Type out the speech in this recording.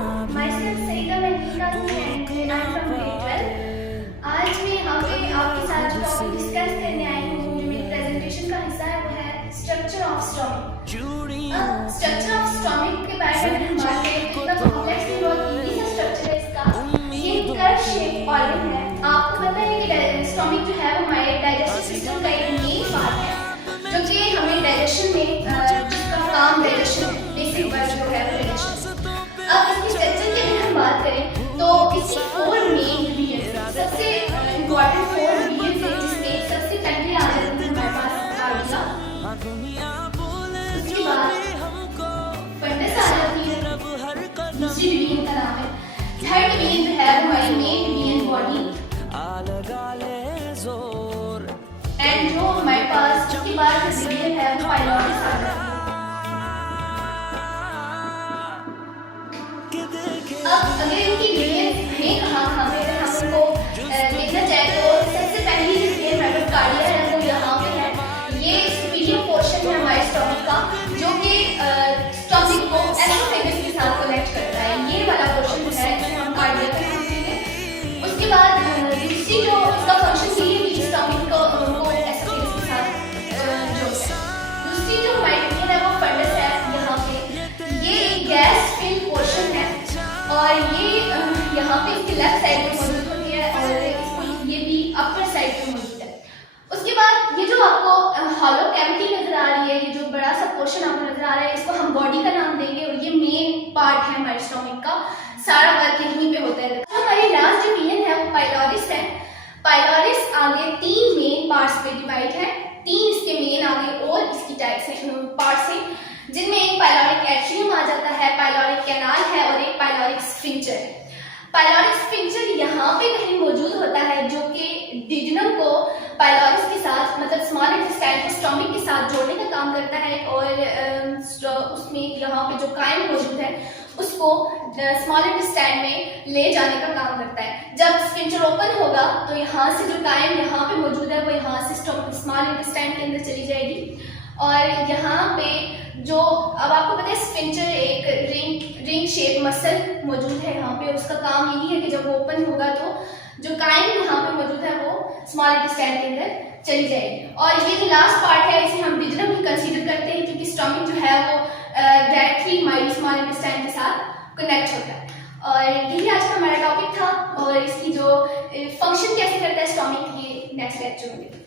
Myself Sarita Mehndikani and I'm from grade 12. आज मैं यहाँ पे आपके साथ जो टॉपिक डिस्कस करने आई हूँ, जो मेरी प्रेजेंटेशन का हिस्सा है, वो है स्ट्रक्चर ऑफ स्टॉमिक। स्ट्रक्चर ऑफ स्टॉमिक के बारे में हम बात करें तो इतना कॉम्प्लेक्स नहीं, बहुत इजी सा स्ट्रक्चर है इसका। ये कर्व शेप ऑर्गन है। आपको पता है कि स्टॉमिक जो है वो हमारे डाइजेस्टिव सिस्टम का एक मेन पार्ट है, जो कि हमें डाइजेशन में जिसका काम डाइजेशन बेसिक वर्क जो है वो डाइजेशन। अब इसकी स्ट्रक्चर की अगर हम बात करें तो इसकी 4 मेन डिवीजन, सबसे इम्पोर्टेंट 4 डिवीजन है, जिसमें सबसे पहले आ जाता है हमारे पास कार्डिया, उसके बाद फंडस आ जाती है, दूसरी डिवीजन का नाम है। थर्ड डिवीजन जो है हमारी मेन डिवीजन बॉडी, एंड जो हमारे पास उसके बाद डिवीजन है वो पाइलोरिस आ जाती है। अब अगर इनकी डिवीजन है कहाँ कहाँ पे, अगर हम उनको देखना चाहें तो सबसे पहली डिवीजन मेटाकार्डिया है, वो यहाँ पे है। ये सुपीरियर पोर्शन है हमारे स्टमक का, जो कि स्टमक को एसोफेगस के साथ कनेक्ट करता है। ये वाला पोर्शन जो है जिसे हम कार्डिया कहते हैं। उसके बाद दूसरी जो इसका फंक्शन ये है कि स्टमक को एसोफेगस के साथ जोड़ता है। दूसरी जो हमारी डिवीजन है वो फंडस है यहाँ पे। ये एक गैस फिल्ड पोर्शन है और ये यहाँ पे इसके लेफ्ट साइड में मौजूद होती है और ये भी अपर साइड में मौजूद है। उसके बाद ये जो आपको हॉलो कैविटी नजर आ रही है, ये जो बड़ा सा पोर्शन आपको नजर आ रहा है, इसको हम बॉडी का नाम देंगे और ये मेन पार्ट है हमारे स्टमक का। सारा वर्क यहीं पे होता है। हमारी लास्ट डिवीजन है वो पाइलोरिस है। पाइलोरिस आगे 3 मेन पार्ट्स पे डिवाइड है। 3 इसके मेन आगे और इसकी टाइप्स है पार्ट्स हैं, जिनमें एक पाइलोरिक एट्रियम आ जाता है, पाइलोरिक कैनाल है और एक पाइलोरिक स्फिंक्टर है। पाइलोरिक स्फिंक्टर यहाँ पे कहीं मौजूद होता है, जो कि डिजनम को पाइलोरिस के साथ, मतलब स्मॉल इंटेस्टाइन को स्टमक के साथ जोड़ने का काम करता है और उसमें यहाँ पे जो कायम मौजूद है उसको स्मॉल इंटेस्टाइन में ले जाने का काम करता है। जब स्फिंक्टर ओपन होगा तो यहाँ से जो कायम यहाँ पे मौजूद है वो यहाँ से स्मॉल इंटेस्टाइन के अंदर चली जाएगी और यहाँ पे जो अब आपको पता है स्फिंक्टर एक रिंग शेप मसल मौजूद है यहाँ पे। उसका काम यही है कि जब वो ओपन होगा तो जो कायम यहाँ पे मौजूद है वो स्मॉल इंटेस्टाइन के अंदर चली जाएगी। और ये जो लास्ट पार्ट है इसे हम डिजनम ही कंसीडर करते हैं, क्योंकि स्टमक जो है वो डायरेक्टली हमारी स्मॉल इंटेस्टाइन के साथ कनेक्ट होता है। और यही आज का हमारा टॉपिक था और इसकी जो फंक्शन कैसे करता है स्टमक, ये नेक्स्ट लेक्चर में।